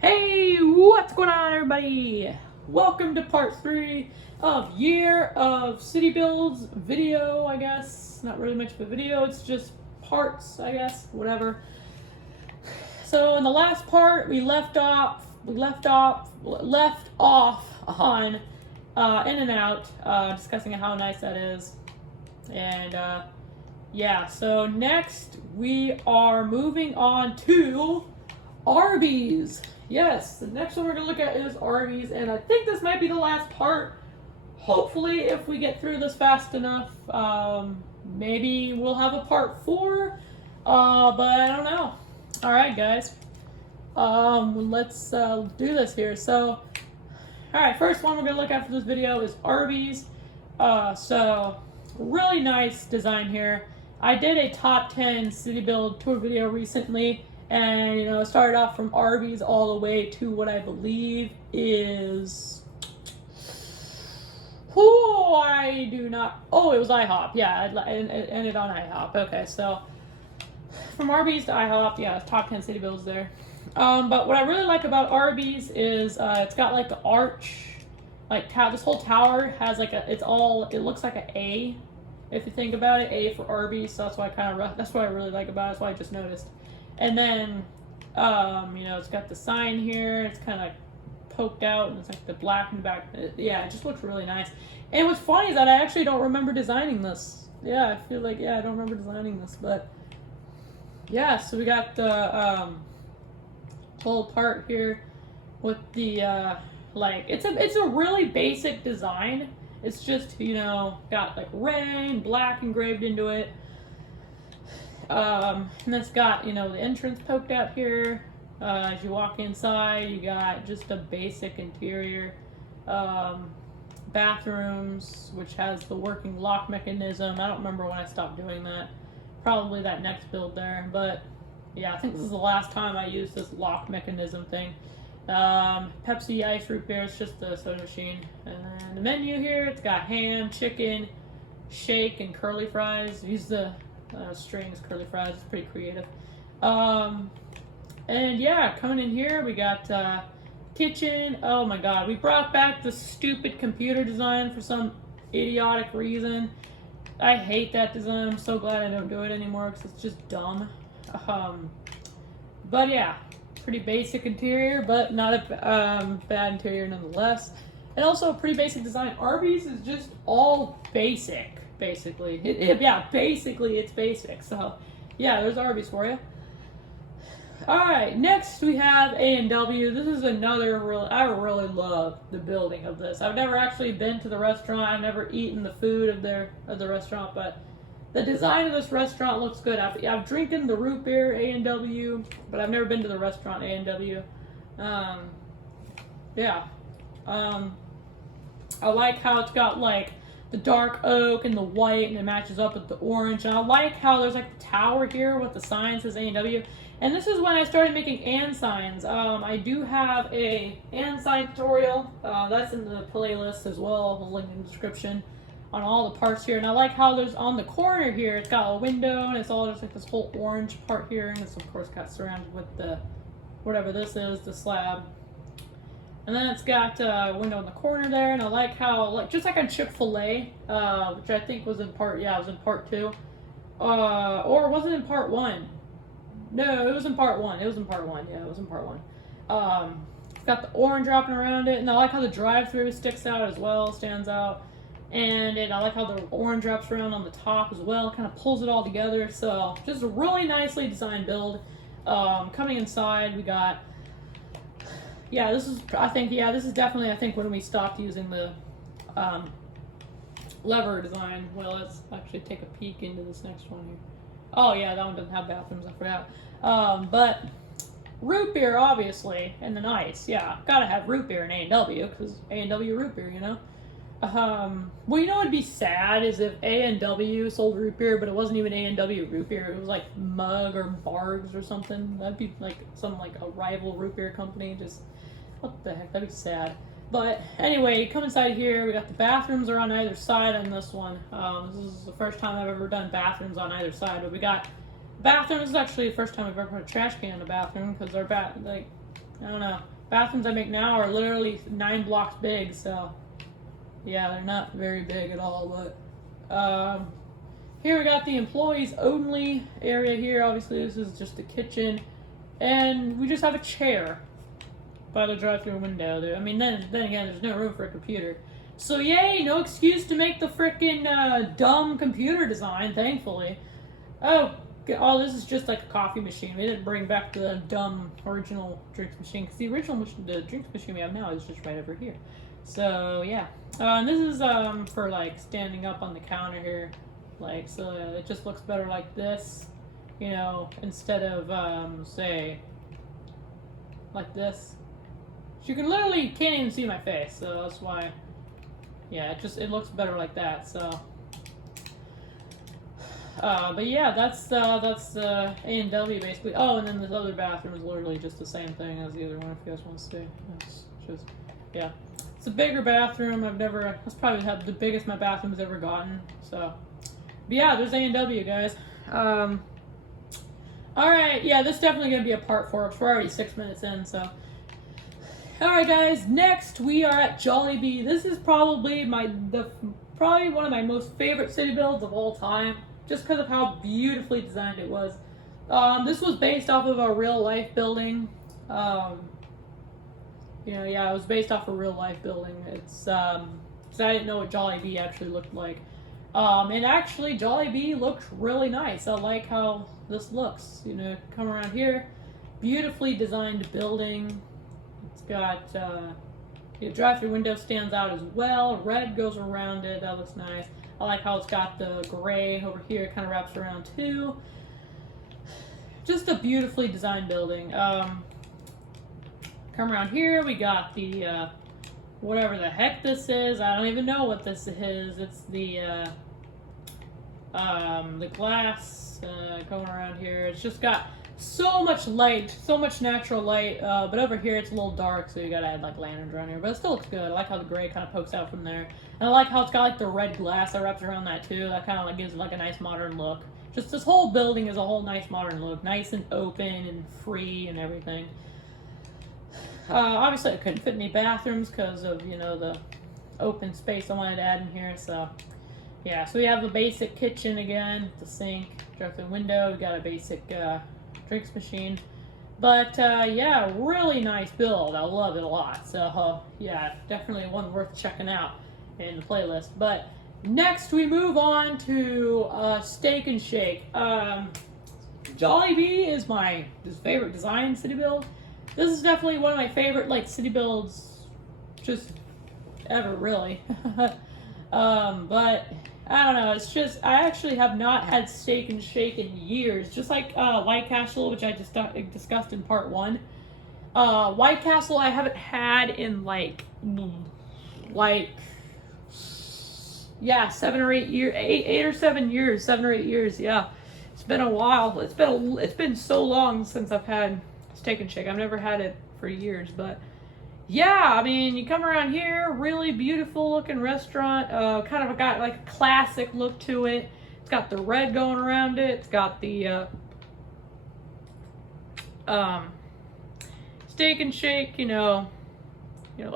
Hey, what's going on, everybody? Welcome to part 3 of Year of City Builds video, I guess. Not really much of a video, it's just parts, I guess, whatever. So in the last part, we left off on In-N-Out, discussing how nice that is. And yeah, so next we are moving on to Arby's. Yes, the next one we're going to look at is Arby's, and I think this might be the last part. Hopefully, if we get through this fast enough, maybe we'll have a part 4, but I don't know. Alright, guys. Let's do this here. So, alright, first one we're going to look at for this video is Arby's. So, really nice design here. I did a top 10 city build tour video recently. And, you know, it started off from Arby's all the way to what I believe is... it was Ihop. Yeah, it ended on Ihop. Okay, so from Arby's to Ihop, yeah, top 10 city builds there. But what I really like about Arby's is it's got like the arch, like this whole tower has like it looks like an A, if you think about it, A for Arby's. So that's why that's what I really like about it. That's why I just noticed. And then, you know, it's got the sign here. It's kind of like poked out, and it's like the black in the back. Yeah, it just looks really nice. And what's funny is that I actually don't remember designing this. Yeah, I feel like, I don't remember designing this. But, yeah, so we got the whole part here with the, it's a really basic design. It's just, you know, got like red and black engraved into it. And it's got, you know, the entrance poked out here. As you walk inside, you got just a basic interior. Bathrooms, which has the working lock mechanism. I don't remember when I stopped doing that. Probably that next build there. But, yeah, I think this is the last time I used this lock mechanism thing. Pepsi Ice Root Beer, it's just the soda machine. And then the menu here, it's got ham, chicken, shake, and curly fries. Use the strings, curly fries, it's pretty creative. And yeah, coming in here, we got kitchen. Oh my god, we brought back the stupid computer design for some idiotic reason. I hate that design. I'm so glad I don't do it anymore because it's just dumb. But yeah, pretty basic interior, but not a bad interior nonetheless. And also a pretty basic design. Arby's is just all basic. Basically, basically it's basic. So, yeah, there's Arby's for you. All right, next we have A&W. This is another I really love the building of this. I've never actually been to the restaurant. I've never eaten the food of the restaurant, but the design of this restaurant looks good. I've drinking the root beer A&W, but I've never been to the restaurant A&W. Yeah. I like how it's got like the dark oak and the white, and it matches up with the orange. And I like how there's like the tower here with the sign says A&W. And this is when I started making and signs. I do have a and sign tutorial. That's in the playlist as well. I'll link in the description on all the parts here. And I like how there's on the corner here, it's got a window, and it's all just like this whole orange part here. And it's of course got surrounded with the, whatever this is, the slab. And then it's got a window in the corner there, and I like how, just like on Chick-fil-A, which I think was in part, it was in part 2. Or was it in part 1? No, it was in part 1. It was in part 1, yeah, it was in part 1. It's got the orange wrapping around it, and I like how the drive-thru sticks out as well, stands out. And I like how the orange wraps around on the top as well, kind of pulls it all together. So, just a really nicely designed build. Coming inside, we got... Yeah, this is definitely, I think, when we stopped using the lever design. Well, let's actually take a peek into this next one here. Oh, yeah, that one doesn't have bathrooms, I forgot. But root beer, obviously, and then ice. Yeah, gotta have root beer in A&W, because A&W root beer, you know? Well, you know what would be sad is if A&W sold root beer, but it wasn't even A&W root beer. It was like Mug or Bargs or something. That'd be like a rival root beer company. Just, what the heck, that'd be sad. But anyway, come inside here. We got the bathrooms are on either side on this one. This is the first time I've ever done bathrooms on either side. But we got bathrooms. This is actually the first time I've ever put a trash can in a bathroom because our I don't know. Bathrooms I make now are literally 9 blocks big, so yeah, they're not very big at all. But here we got the employees only area here. Obviously, this is just the kitchen, and we just have a chair by the drive-through window. I mean, then again, there's no room for a computer. So yay, no excuse to make the frickin' dumb computer design, thankfully. Oh, this is just like a coffee machine. We didn't bring back the dumb original drinks machine, because the original the drinks machine we have now is just right over here. So yeah, this is for like standing up on the counter here, like, so it just looks better like this, you know, instead of say like this. You can literally can't even see my face, so that's why. Yeah, it looks better like that. So, but yeah, that's A&W basically. Oh, and then this other bathroom is literally just the same thing as the other one. If you guys want to see, it's just, yeah, it's a bigger bathroom. That's probably the biggest my bathroom has ever gotten. So, but yeah, there's A&W, guys. All right, yeah, this is definitely gonna be a part 4 because we're already 6 minutes in. So. Alright guys, next we are at Jollibee. This is probably probably one of my most favorite city builds of all time, just because of how beautifully designed it was. This was based off of a real life building. You know, yeah, it was based off a real life building. It's because I didn't know what Jollibee actually looked like. And actually Jollibee looks really nice. I like how this looks. You know, come around here, beautifully designed building. It's got the drive-through window stands out as well. Red goes around it. That looks nice. I like how it's got the gray over here. It kind of wraps around too. Just a beautifully designed building. Come around here. We got the whatever the heck this is. I don't even know what this is. It's the glass going around here. It's just got so much light, so much natural light, but over here it's a little dark, so you gotta add like lanterns around here, but it still looks good. I like how the gray kind of pokes out from there, and I like how it's got like the red glass that wraps around that too. That kind of like gives it like a nice modern look. Just this whole building is a whole nice modern look, nice and open and free and everything. Obviously I couldn't fit any bathrooms because of, you know, the open space I wanted to add in here, so yeah. So we have the basic kitchen again, the sink, drive-through window. We got a basic drinks machine, but yeah, really nice build. I love it a lot. So yeah, definitely one worth checking out in the playlist. But next we move on to Steak and Shake. Jollibee is my favorite design city build. This is definitely one of my favorite like city builds just ever, really. But I don't know, it's just, I actually have not had Steak and Shake in years. Just like White Castle, which I just discussed in part 1. White Castle I haven't had in like, yeah, 7 or 8 years, 8 or 7 years, 7 or 8 years, yeah. It's been a while. It's been so long since I've had Steak and Shake. I've never had it for years, but yeah, I mean, you come around here, really beautiful looking restaurant, kind of got like a classic look to it. It's got the red going around it. It's got the Steak and Shake, or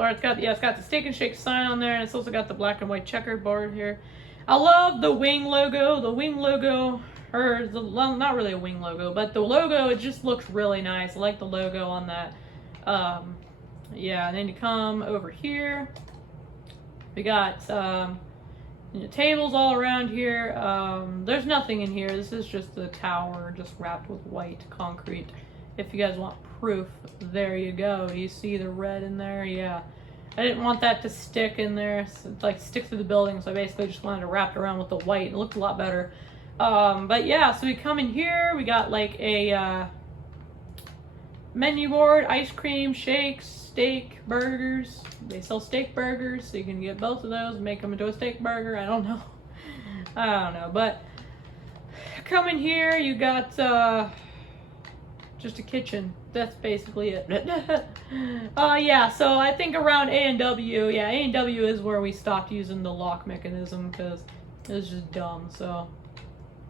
it's got the Steak and Shake sign on there, and it's also got the black and white checkerboard here. I love the wing logo. The wing logo, well, not really a wing logo, but the logo, it just looks really nice. I like the logo on that. Yeah, and then you come over here. We got tables all around here. There's nothing in here. This is just the tower, just wrapped with white concrete. If you guys want proof, there you go. You see the red in there? Yeah. I didn't want that to stick in there, so like stick to the building, so I basically just wanted to wrap it around with the white. It looked a lot better. But yeah, so we come in here. We got like a menu board, ice cream, shakes, steak, burgers. They sell steak burgers, so you can get both of those and make them into a steak burger. I don't know. But come in here, you got just a kitchen. That's basically it. Yeah, so I think around A&W, yeah, A&W is where we stopped using the lock mechanism because it was just dumb. So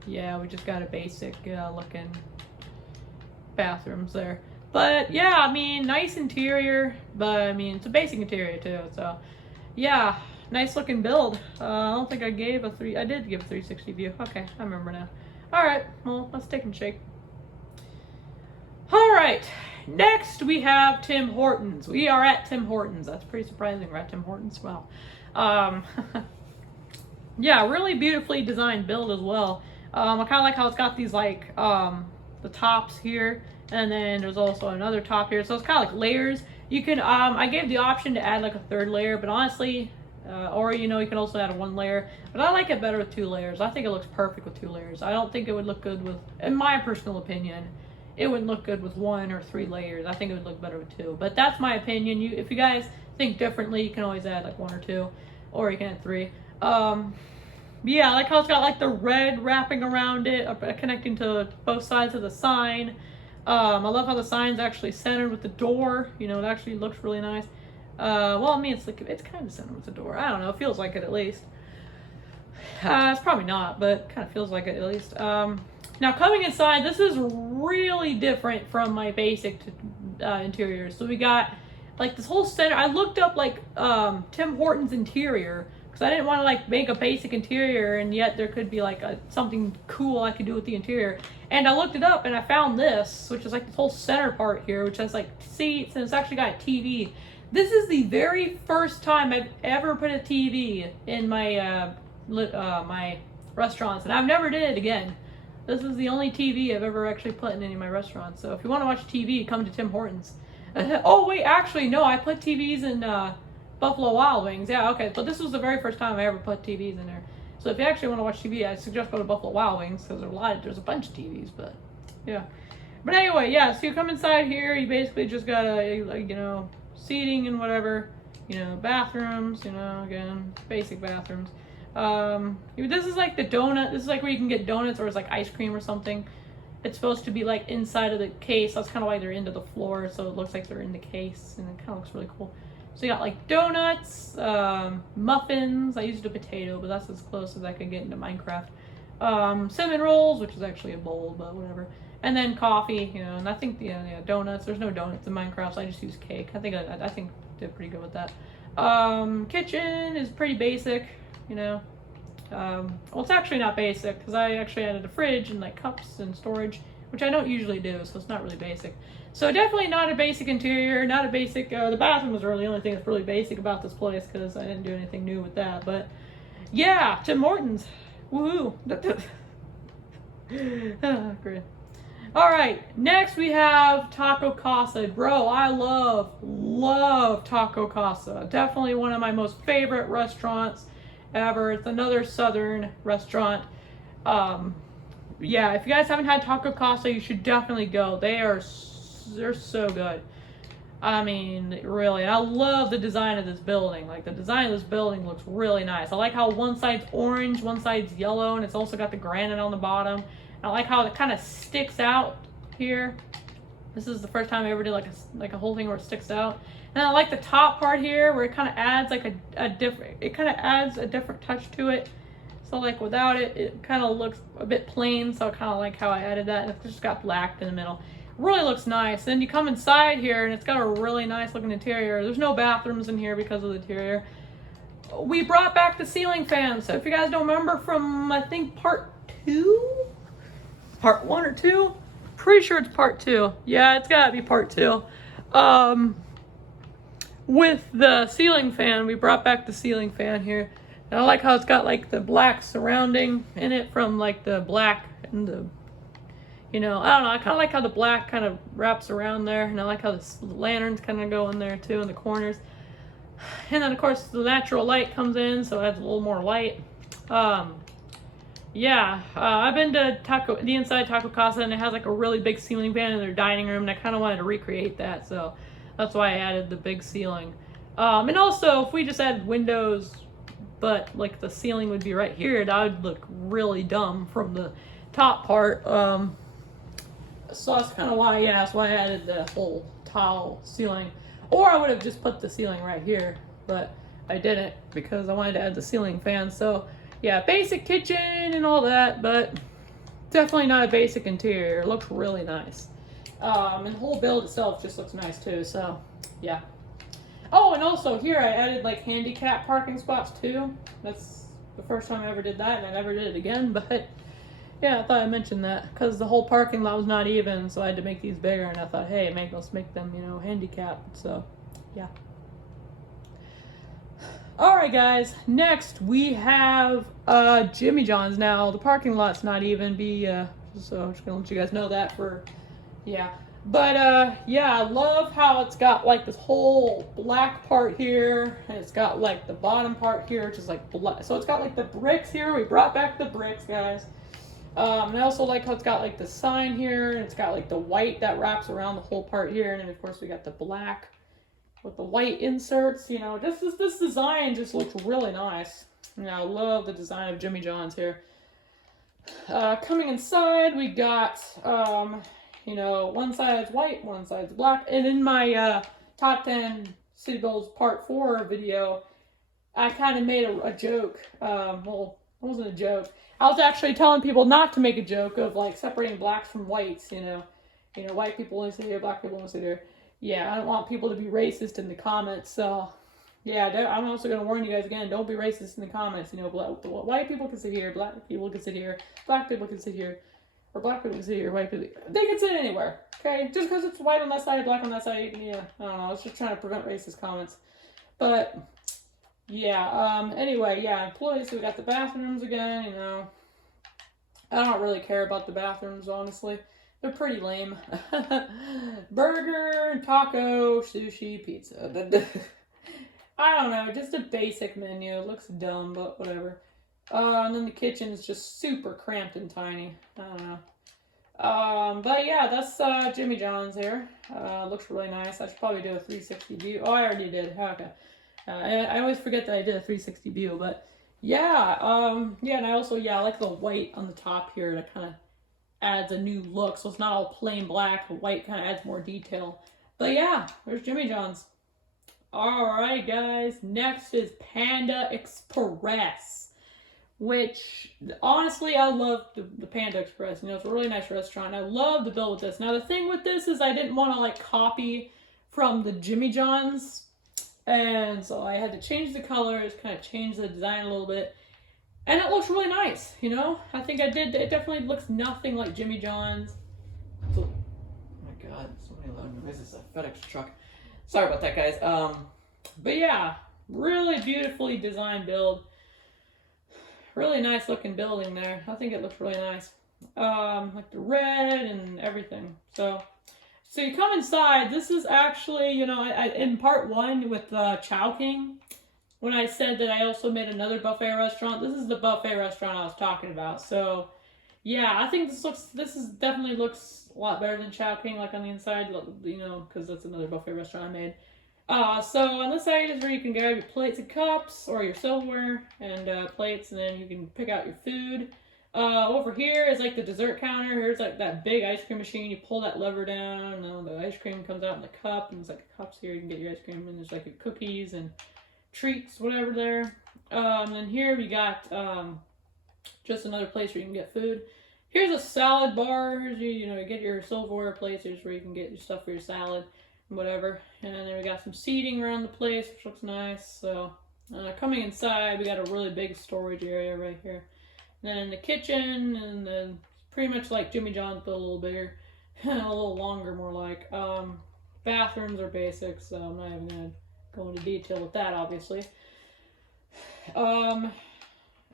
yeah, we just got a basic looking bathrooms there. But yeah, I mean, nice interior, but I mean, it's a basic interior too. So yeah, nice looking build. I don't think I gave a I did give a 360 view. Okay, I remember now. All right, well, let's take and shake. All right, next we have Tim Hortons. We are at Tim Hortons. That's pretty surprising. We're at Tim Hortons. Wow. Yeah, really beautifully designed build as well. I kind of like how it's got these like the tops here, and then there's also another top here. So it's kind of like layers. You can I gave the option to add like a third layer, but honestly, or you know, you can also add a 1 layer. But I like it better with 2 layers. I think it looks perfect with 2 layers. I don't think it would look good with, in my personal opinion, it wouldn't look good with 1 or 3 layers. I think it would look better with 2. But that's my opinion. If you guys think differently, you can always add like 1 or 2, or you can add 3. Yeah, I like how it's got like the red wrapping around it, connecting to both sides of the sign. I love how the sign's actually centered with the door. You know, it actually looks really nice. Well, I mean, it's kind of centered with the door. I don't know. It feels like it at least. It's probably not, but it kind of feels like it at least. Now, coming inside, this is really different from my basic interiors. So we got like this whole center. I looked up like Tim Hortons interior, because I didn't want to like make a basic interior and yet there could be like something cool I could do with the interior. And I looked it up and I found this, which is like this whole center part here, which has like seats and it's actually got a TV. This is the very first time I've ever put a TV in my my restaurants, and I've never did it again. This is the only TV I've ever actually put in any of my restaurants. So if you want to watch TV, come to Tim Hortons. Oh wait, actually no, I put TVs in Buffalo Wild Wings. Yeah, okay, but this was the very first time I ever put TVs in there. So if you actually want to watch TV, I suggest go to Buffalo Wild Wings, because there's a bunch of TVs. But yeah, but anyway, yeah. So you come inside here, you basically just got like, you know, seating and whatever, you know, bathrooms, you know, again, basic bathrooms. This is like the donut. This is like where you can get donuts, or it's like ice cream or something. It's supposed to be like inside of the case. That's kind of why they're into the floor, so it looks like they're in the case, and it kind of looks really cool. So you got like donuts, muffins. I used a potato, but that's as close as I could get into Minecraft. Cinnamon rolls, which is actually a bowl, but whatever. And then coffee, you know. And I think donuts. There's no donuts in Minecraft, so I just use cake. I think I did pretty good with that. Kitchen is pretty basic, you know. Well, it's actually not basic because I actually added a fridge and like cups and storage, which I don't usually do, so it's not really basic. So definitely not a basic interior, not a basic, the bathroom was really the only thing that's really basic about this place because I didn't do anything new with that. But yeah, Tim Hortons, woohoo. Great. All right, next we have Taco Casa. Bro, I love Taco Casa. Definitely one of my most favorite restaurants ever. It's another southern restaurant. Yeah, if you guys haven't had Taco Casa, you should definitely go. They're so good. I mean, really. I love the design of this building. Like, the design of this building looks really nice. I like how one side's orange, one side's yellow, and it's also got the granite on the bottom. And I like how it kind of sticks out here. This is the first time I ever did like a whole thing where it sticks out. And I like the top part here where it kind of adds like a different touch to it. So like without it, it kind of looks a bit plain. So I kind of like how I added that. And it's just got black in the middle. Really looks nice. Then you come inside here and it's got a really nice looking interior. There's no bathrooms in here because of the interior. We brought back the ceiling fan. So if you guys don't remember from, I think, part 1 or 2, pretty sure it's part 2. Yeah, it's gotta be part 2. With the ceiling fan, we brought back the ceiling fan here. And I like how it's got like the black surrounding in it from like the black and the, you know, I don't know, I kind of like how the black kind of wraps around there. And I like how the lanterns kind of go in there too in the corners. And then of course the natural light comes in, so it adds a little more light. Yeah, I've been to the inside Taco Casa, and it has like a really big ceiling fan in their dining room, and I kind of wanted to recreate that, so that's why I added the big ceiling. And also, if we just added windows, but like the ceiling would be right here, that would look really dumb from the top part. So that's kind of why, yeah, that's why I added the whole tile ceiling. Or I would have just put the ceiling right here, but I didn't because I wanted to add the ceiling fan. So yeah, basic kitchen and all that, but definitely not a basic interior. It looks really nice. And the whole build itself just looks nice too, so yeah. Oh, and also here I added like handicap parking spots too. That's the first time I ever did that, and I never did it again, but yeah, I thought I mentioned that because the whole parking lot was not even, so I had to make these bigger, and I thought, hey, let's make them, you know, handicapped, so yeah. Alright guys, next we have Jimmy John's now. The parking lot's not even so I'm just gonna let you guys know that for, yeah. But yeah, I love how it's got like this whole black part here, and it's got like the bottom part here, which is like black. So it's got like the bricks here. We brought back the bricks, guys. And I also like how it's got like the sign here, and it's got like the white that wraps around the whole part here, and then of course we got the black with the white inserts. You know, this design just looks really nice. You know, I love the design of Jimmy John's here. Coming inside, we got you know, one side's white, one side's black. And in my top 10 City Builds Part 4 video, I kind of made a joke. Well, it wasn't a joke. I was actually telling people not to make a joke of like separating blacks from whites, you know. You know, white people only sit here, black people only sit here. Yeah, I don't want people to be racist in the comments, so yeah, I'm also going to warn you guys again, don't be racist in the comments. You know, white people can sit here, black people can sit here, black people can sit here. Or black people can sit here, white people, they can sit anywhere, okay? Just because it's white on that side, black on that side, yeah, I don't know, I was just trying to prevent racist comments. But, yeah, anyway, yeah, employees, so we got the bathrooms again, you know. I don't really care about the bathrooms, honestly. They're pretty lame. Burger, taco, sushi, pizza. I don't know, just a basic menu. It looks dumb, but whatever. And then the kitchen is just super cramped and tiny. I don't know. But yeah, that's Jimmy John's here. Looks really nice. I should probably do a 360 view. Oh, I already did. Okay. I always forget that I did a 360 view, but yeah. Yeah, and I also, I like the white on the top here that kind of adds a new look. So it's not all plain black. The white kind of adds more detail. But yeah, there's Jimmy John's. Alright, guys. Next is Panda Express. Which, honestly, I love the Panda Express. You know, it's a really nice restaurant. I love the bill with this. Now, the thing with this is I didn't want to, like, copy from the Jimmy John's. And so I had to change the colors, kind of change the design a little bit. And it looks really nice, you know? I think I did. It definitely looks nothing like Jimmy John's. Oh my god, so many loud noises. A FedEx truck. Sorry about that, guys. But yeah, really beautifully designed build. Really nice looking building there. I think it looks really nice. Like the red and everything. So you come inside. This is actually, you know, in part 1 with Chow King, when I said that I also made another buffet restaurant, this is the buffet restaurant I was talking about. So yeah, I think this definitely looks a lot better than Chow King, like on the inside, you know, because that's another buffet restaurant I made. So on this side is where you can grab your plates and cups, or your silverware and plates, and then you can pick out your food. Over here is like the dessert counter. Here's like that big ice cream machine. You pull that lever down, and then the ice cream comes out in the cup, and there's like cups here. You can get your ice cream, and there's like your cookies and treats, whatever there. And here we got just another place where you can get food. Here's a salad bar. Here's you know, you get your silverware plates. Here's where you can get your stuff for your salad. Whatever, and then we got some seating around the place, which looks nice. So coming inside, we got a really big storage area right here, and then in the kitchen, and then pretty much like Jimmy John's, but a little bigger, a little longer, more like. Bathrooms are basic, so I'm not even gonna go into detail with that, obviously. And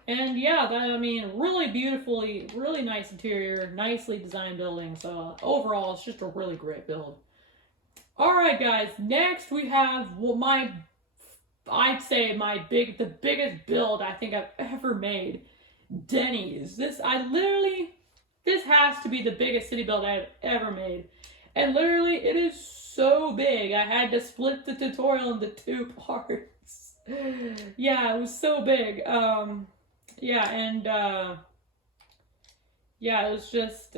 yeah, I mean, really beautifully, really nice interior, nicely designed building. So overall, it's just a really great build. Alright guys, next we have I'd say the biggest build I think I've ever made. Denny's. This has to be the biggest city build I've ever made. And literally, it is so big, I had to split the tutorial into 2 parts. Yeah, it was so big. Yeah, and yeah, it was just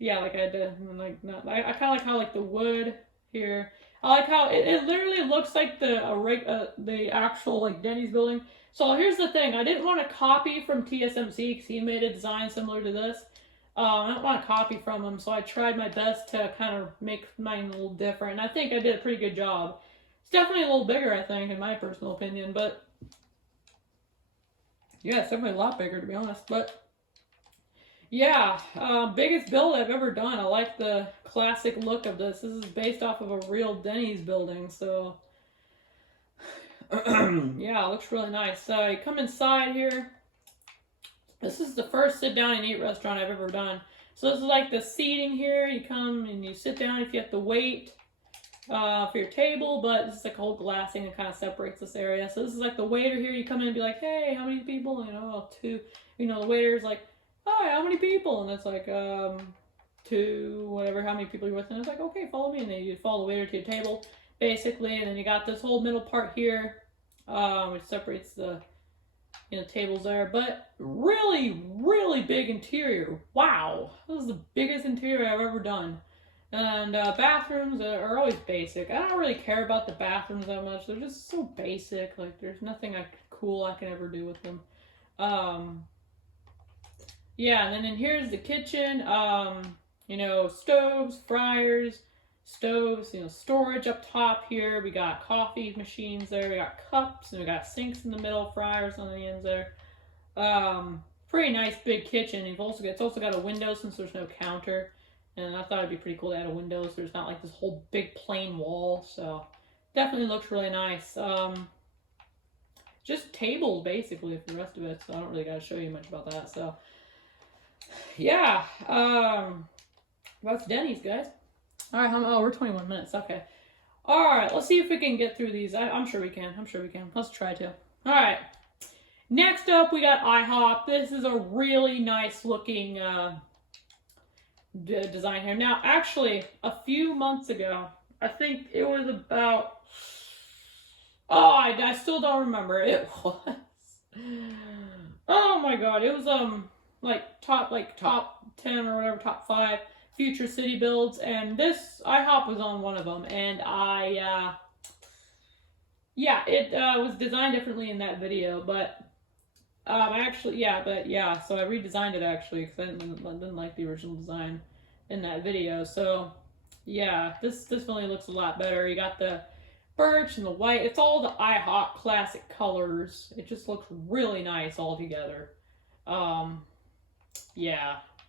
yeah, like I had to, like, I kind of like how, like, the wood here. I like how it literally looks like the actual, like, Denny's building. So here's the thing. I didn't want to copy from TSMC because he made a design similar to this. I don't want to copy from them, so I tried my best to kind of make mine a little different. And I think I did a pretty good job. It's definitely a little bigger, I think, in my personal opinion, but yeah, it's definitely a lot bigger, to be honest. But yeah, biggest build I've ever done. I like the classic look of this. This is based off of a real Denny's building, so yeah, it looks really nice. So you come inside here. This is the first sit down and eat restaurant I've ever done. So this is like the seating here. You come and you sit down if you have to wait for your table, but this is like a whole glassing that kind of separates this area. So this is like the waiter here. You come in and be like, hey, how many people? You know, two. You know, the waiter's like, hi, how many people? And it's like, two, whatever, how many people you're with. And it's like, okay, follow me. And then you follow the waiter to your table, basically. And then you got this whole middle part here, which separates the tables there, but really, really big interior. Wow, this is the biggest interior I've ever done. And bathrooms are always basic. I don't really care about the bathrooms that much. They're just so basic. Like, there's nothing cool I can ever do with them. Yeah, and then in here's the kitchen. Stoves, fryers, stoves, storage up top here. We got coffee machines there. We got cups, and we got sinks in the middle, fryers on the ends there. Pretty nice big kitchen. It's also got a window since there's no counter. And I thought it'd be pretty cool to add a window so there's not like this whole big plain wall. So definitely looks really nice. Just tables basically for the rest of it. So I don't really gotta show you much about that. So yeah. That's Denny's, guys. All right, we're 21 minutes. Okay. All right, let's see if we can get through these. I'm sure we can. Let's try to. All right. Next up, we got Ihop. This is a really nice looking design here. Now, actually, a few months ago, I think it was about. Oh, I still don't remember. It was. Oh my God! It was top 10 or whatever, top 5. Future city builds, and this IHOP was on one of them, and it was designed differently in that video, but so I redesigned it actually because I didn't like the original design in that video. So yeah, this definitely looks a lot better. You got the birch and the white. It's all the IHOP classic colors. It just looks really nice all together.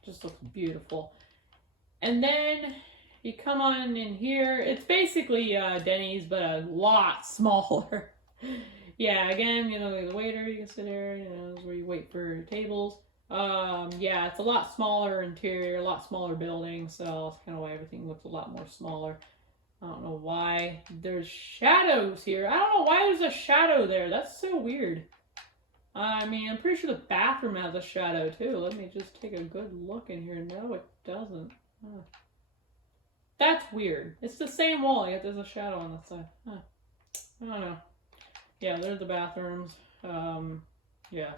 Just looks beautiful. And then you come on in here. It's basically Denny's, but a lot smaller. Yeah, again, the waiter, you can sit there, is where you wait for your tables. It's a lot smaller interior, a lot smaller building, so that's kind of why everything looks a lot more smaller. I don't know why there's shadows here. I don't know why there's a shadow there. That's so weird. I'm pretty sure the bathroom has a shadow too. Let me just take a good look in here. No, it doesn't. Huh. That's weird. It's the same wall, yet there's a shadow on the side. Huh. I don't know. Yeah, there's the bathrooms. Yeah.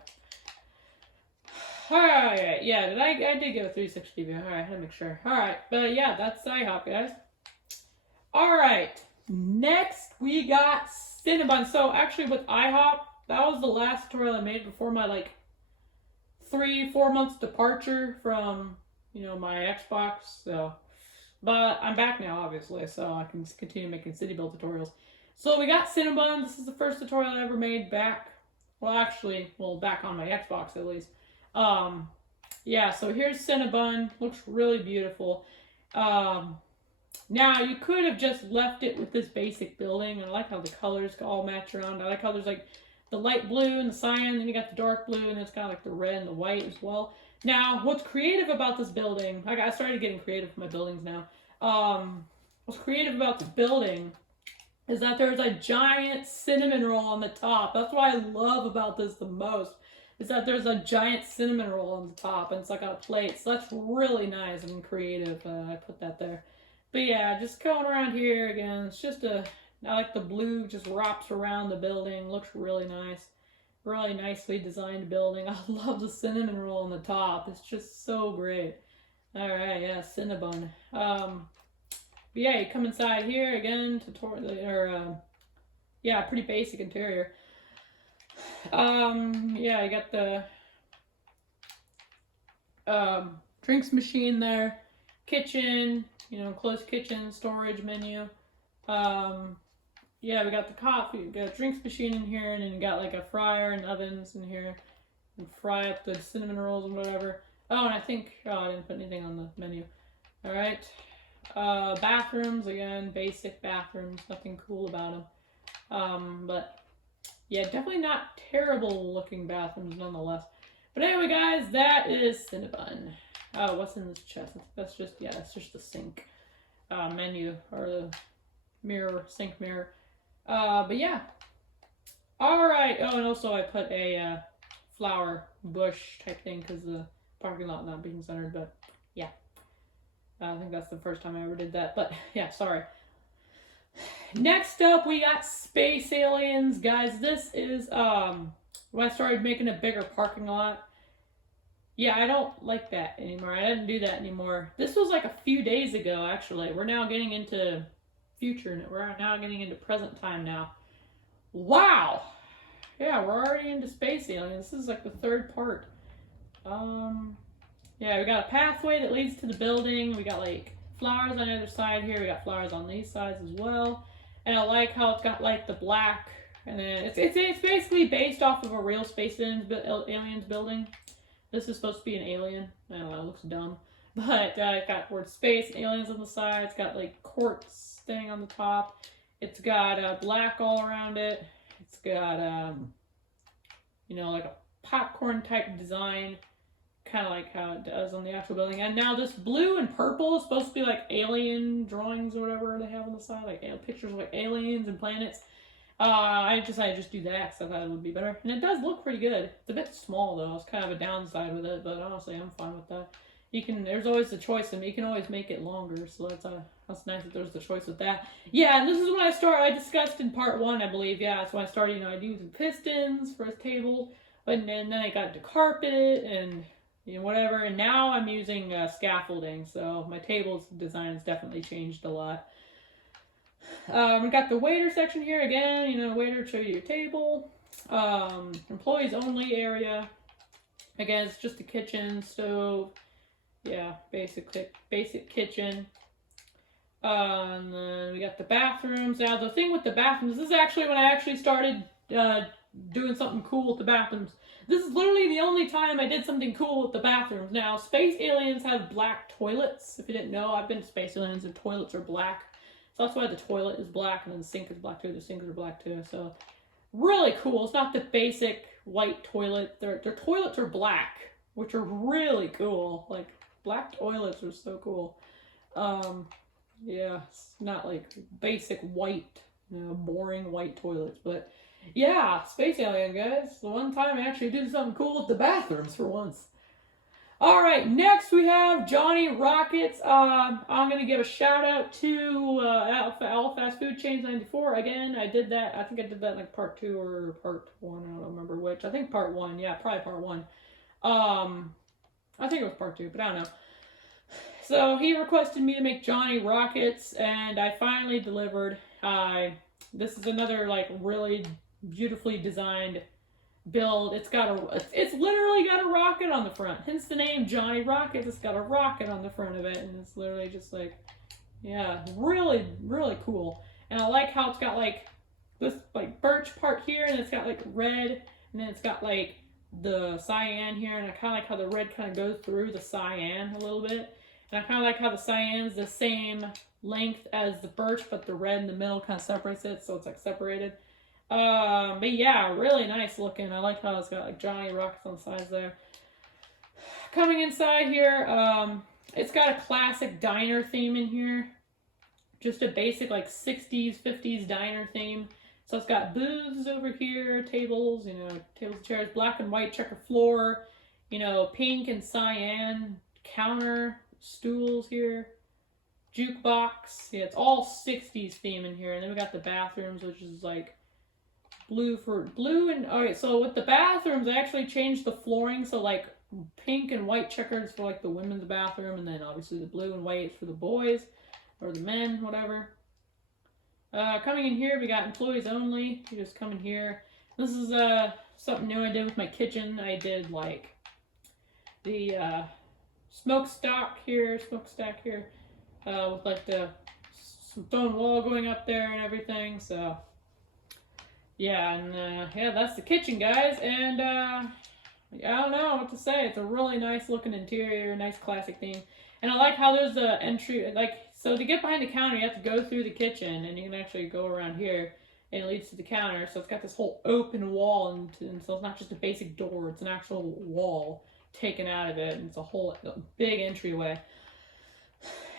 Alright, yeah, I did get a 360 view. Alright, I had to make sure. Alright, but yeah, that's IHOP, guys. Alright, next we got Cinnabon. So actually with IHOP, that was the last tutorial I made before my 3-4 months departure from my Xbox. So, but I'm back now, obviously, so I can continue making city build tutorials. So we got Cinnabon. This is the first tutorial I ever made back. Back on my Xbox at least. So here's Cinnabon. Looks really beautiful. Now you could have just left it with this basic building. I like how the colors all match around. I like how there's the light blue and the cyan, then you got the dark blue, and it's kind of the red and the white as well. Now, what's creative about this building, I started getting creative with my buildings now. What's creative about this building is that there's a giant cinnamon roll on the top. That's what I love about this the most, is that there's a giant cinnamon roll on the top, and it's on a plate. So that's really nice and creative. I put that there. But yeah, just going around here again, it's just I like the blue just wraps around the building. Looks really nice. Really nicely designed building. I love the cinnamon roll on the top. It's just so great. Alright, yeah, Cinnabon. But yeah, you come inside here again, pretty basic interior. You got the Drinks machine there. Kitchen, you know, closed kitchen, storage menu. Yeah, we got the coffee, we got a drinks machine in here, and then you got like a fryer and ovens in here. And fry up the cinnamon rolls and whatever. Oh, and I think, I didn't put anything on the menu. Alright. Bathrooms, again, basic bathrooms, nothing cool about them. But yeah, definitely not terrible looking bathrooms nonetheless. But anyway, guys, that is Cinnabon. Oh, what's in this chest? That's just the sink menu, or the mirror, sink mirror. But yeah. Alright. Oh, and also I put a flower bush type thing because the parking lot not being centered, but yeah. I think that's the first time I ever did that, but yeah, sorry. Next up, we got Space Aliens. Guys, this is, when I started making a bigger parking lot. Yeah, I don't like that anymore. I didn't do that anymore. This was like a few days ago, actually. We're now getting into future. We're now getting into present time now. Wow! Yeah, we're already into Space Aliens. This is like the third part. Yeah, we got a pathway that leads to the building. We got like flowers on the other side here. We got flowers on these sides as well. And I like how it's got like the black, and then it's basically based off of a real Space Aliens building. This is supposed to be an alien. I don't know, it looks dumb. But it got word space and aliens on the side. It's got like quartz thing on the top. It's got black all around it. It's got you know, like a popcorn type design, kind of like how it does on the actual building. And now this blue and purple is supposed to be like alien drawings or whatever they have on the side, like pictures of like aliens and planets. I decided to just do that because I thought it would be better. And it does look pretty good. It's a bit small though. It's kind of a downside with it, but honestly, I'm fine with that. There's always the choice, and you can always make it longer, so that's nice that there's the choice with that. Yeah, and this is when I discussed in part 1, I believe. Yeah, that's when I started, you know, I'd using pistons for a table, but then I got into carpet and, you know, whatever, and now I'm using scaffolding, so my table's design has definitely changed a lot. We got the waiter section here again, you know, waiter, show you your table. Employees only area. Again, it's just a kitchen, stove. Yeah, basic kitchen. And then we got the bathrooms. Now, the thing with the bathrooms, this is actually when I actually started doing something cool with the bathrooms. This is literally the only time I did something cool with the bathrooms. Now, Space Aliens have black toilets. If you didn't know, I've been to Space Aliens and toilets are black. So that's why the toilet is black, and then the sink is black too. The sinks are black too. So really cool. It's not the basic white toilet. Their toilets are black, which are really cool. Like, black toilets are so cool. Yeah, it's not like basic white, you know, boring white toilets. But yeah, Space Alien, guys. The one time I actually did something cool with the bathrooms for once. Alright, next we have Johnny Rockets. I'm going to give a shout out to All Fast Food Chains 94. Again, I did that. I think I did that in like part 2 or part 1. I don't remember which. I think part 1. Yeah, probably part 1. I think it was part 2, but I don't know. So he requested me to make Johnny Rockets, and I finally delivered. This is another like really beautifully designed build. It's literally got a rocket on the front. Hence the name Johnny Rockets. It's got a rocket on the front of it, and it's literally just like, yeah, really, really cool. And I like how it's got like this like birch part here, and it's got like red, and then it's got like the cyan here, and I kind of like how the red kind of goes through the cyan a little bit. And I kind of like how the cyan's the same length as the birch, but the red in the middle kind of separates it, so it's like separated. But yeah, really nice looking. I like how it's got like Johnny Rockets on the sides there. Coming inside here, it's got a classic diner theme in here. Just a basic like 60s, 50s diner theme. So it's got booths over here, tables, you know, tables and chairs, black and white checker floor, you know, pink and cyan counter, stools here, jukebox. Yeah, it's all 60s theme in here. And then we got the bathrooms, which is like blue and okay, so with the bathrooms I actually changed the flooring, so like pink and white checkers for like the women's bathroom, and then obviously the blue and white for the boys or the men, whatever. Coming in here, we got employees only. You just come in here. This is something new I did with my kitchen. I did like the smokestack here, with like the stone wall going up there and everything. So yeah, and yeah, that's the kitchen, guys. And yeah, I don't know what to say. It's a really nice looking interior, nice classic theme. And I like how there's the entry, like, so to get behind the counter, you have to go through the kitchen, and you can actually go around here, and it leads to the counter. So it's got this whole open wall, and so it's not just a basic door, it's an actual wall taken out of it, and it's a whole big entryway.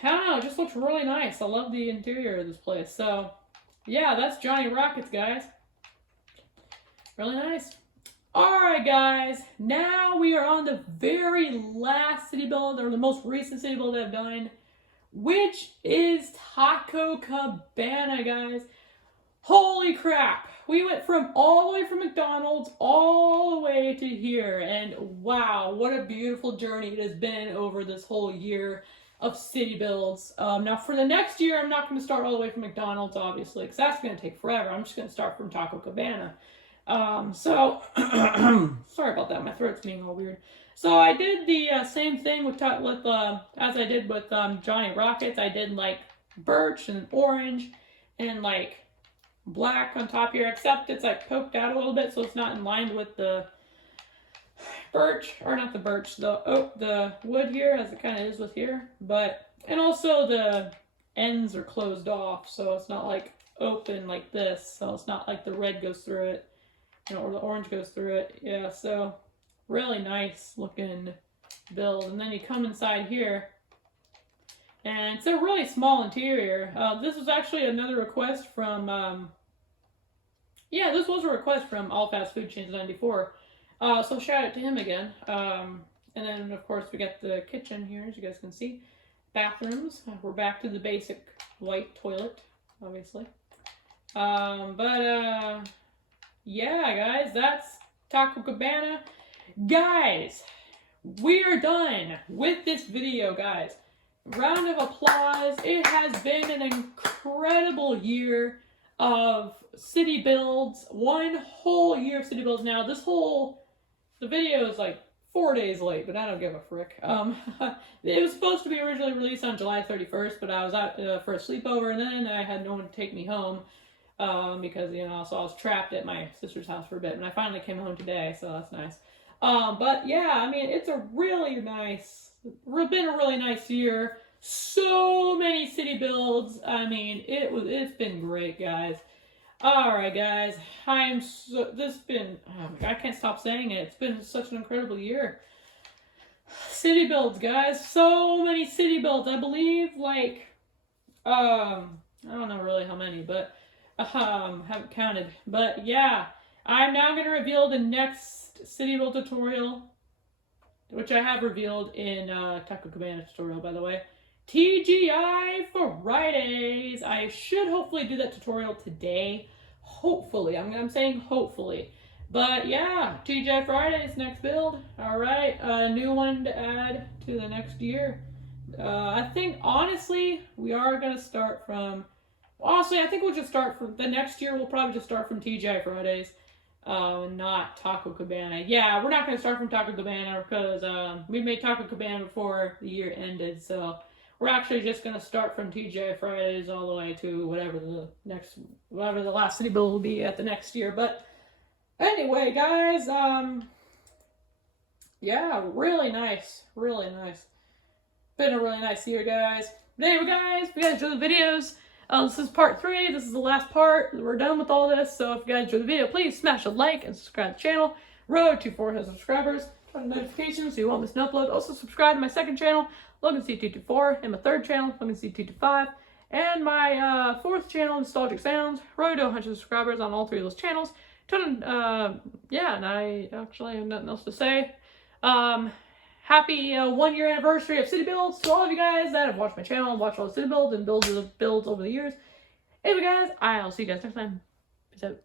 I don't know, it just looks really nice. I love the interior of this place. So yeah, that's Johnny Rockets, guys. Really nice. Alright, guys, now we are on the very last city build, or the most recent city build I've done, which is Taco Cabana, guys. Holy crap! We went from all the way from McDonald's all the way to here, and wow, what a beautiful journey it has been over this whole year of city builds. Now for the next year, I'm not going to start all the way from McDonald's, obviously, because that's going to take forever. I'm just going to start from Taco Cabana. So sorry about that, my throat's being all weird. So I did the same thing with as I did with Johnny Rockets. I did like birch and orange and like black on top here, except it's like poked out a little bit, so it's not in line with the birch, or not the birch, the oak, the wood here, as it kind of is with here. But, and also the ends are closed off, so it's not like open like this, so it's not like the red goes through it, you know, or the orange goes through it. Yeah, so really nice looking build. And then you come inside here, and it's a really small interior. This was actually another request from, yeah, this was a request from All Fast Food Chains 94. So shout out to him again. And then, of course, we got the kitchen here, as you guys can see. Bathrooms. We're back to the basic white toilet, obviously. Yeah, guys, that's Taco Cabana. Guys, we are done with this video, guys. Round of applause. It has been an incredible year of city builds. One whole year of city builds now. The video is like 4 days late, but I don't give a frick. It was supposed to be originally released on July 31st, but I was out for a sleepover, and then I had no one to take me home because, you know, so I was trapped at my sister's house for a bit, and I finally came home today, so that's nice. But yeah, I mean, it's been a really nice year. So many city builds. I mean, it's been great, guys. Alright, guys, I can't stop saying it. It's been such an incredible year. City builds, guys. So many city builds. I believe, like, I don't know really how many, but, haven't counted. But, yeah, I'm now going to reveal the next city build tutorial, which I have revealed in, Taco Cabana tutorial, by the way. TGI Fridays. I should hopefully do that tutorial today. Hopefully. I'm saying hopefully. But yeah, TGI Fridays, next build. Alright, a new one to add to the next year. I think, honestly, we are going to start from... Honestly, I think we'll just start from... The next year, we'll probably just start from TGI Fridays. Not Taco Cabana. Yeah, we're not going to start from Taco Cabana because we made Taco Cabana before the year ended, so... We're actually just going to start from TGI Fridays all the way to whatever the last city build will be at the next year. But anyway, guys, yeah, really nice. Really nice. Been a really nice year, guys. But anyway, guys, if you guys enjoy the videos, this is part 3. This is the last part. We're done with all this. So if you guys enjoy the video, please smash a like and subscribe to the channel. Road to 400 subscribers. Turn on notifications so you won't miss an upload. Also subscribe to my second channel, LoganC224, and my third channel, LoganC225, and my fourth channel, Nostalgic Sounds. Road to 100 subscribers on all 3 of those channels. Yeah, and I actually have nothing else to say. Happy 1-year anniversary of city builds to all of you guys that have watched my channel and watched all the city builds and builds over the years. Anyway, guys, I'll see you guys next time. Peace out.